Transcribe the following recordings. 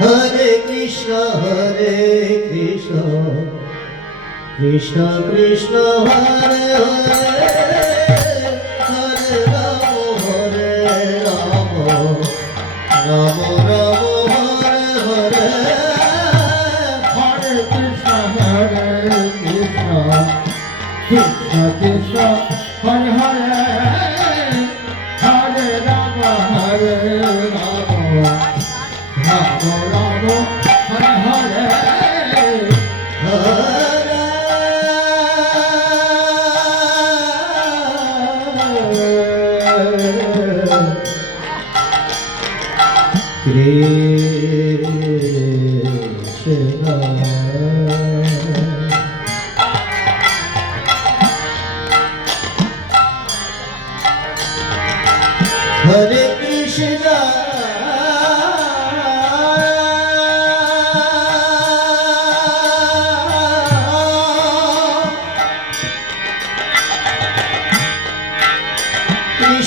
Hare Krishna, Krishna Krishna, Hare Hare, Hare Rama, Rama Rama, Hare Hare, Hare Krishna, Krishna Krishna, Hare Hare, Hare Rama, Rama Rama, Hare Hare. Krishna Hare Krishna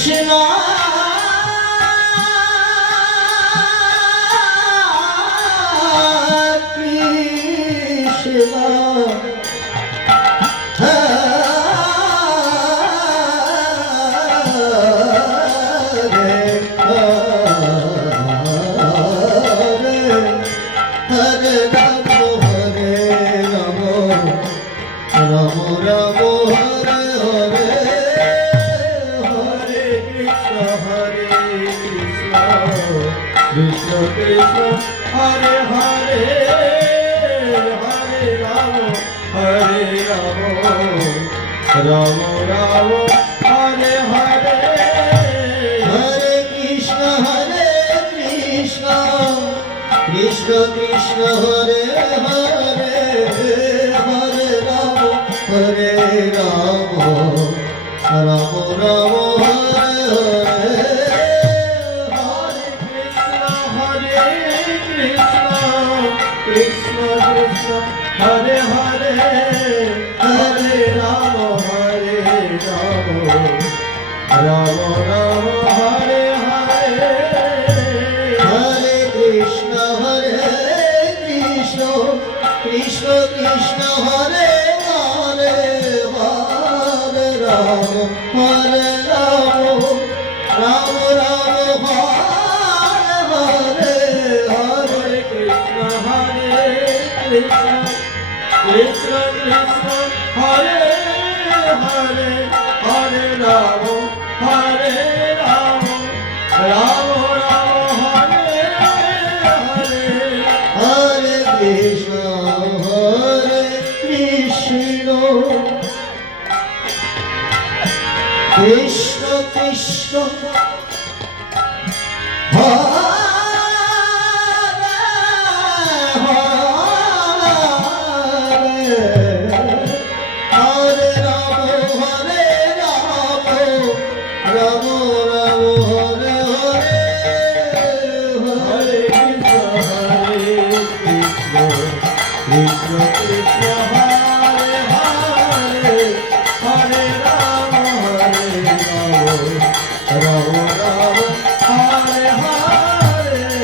Krishna Krishna Krishna, Hare Hare, Hare Rama, Hare Rama, Rama Rama, Hare Hare. Hare Krishna, Krishna Krishna, Hare Hare, Hare Rama, Hare Rama, Rama Rama, Hare Hare. Krishna Krishna, Hare Hare, Hare Rama, Hare Rama, Rama Rama, Hare Hare. Hare Krishna, Krishna Krishna, Hare Hare, Hare Rama, Hare Rama, Rama Rama, Hare Hare. Krishna Krishna, Krishna Hare Hare, Hare Rama, Hare Rama, Rama Rama, Hare Hare. Hare Krishna, Krishna Krishna, Hare Krishna Krishna, Hare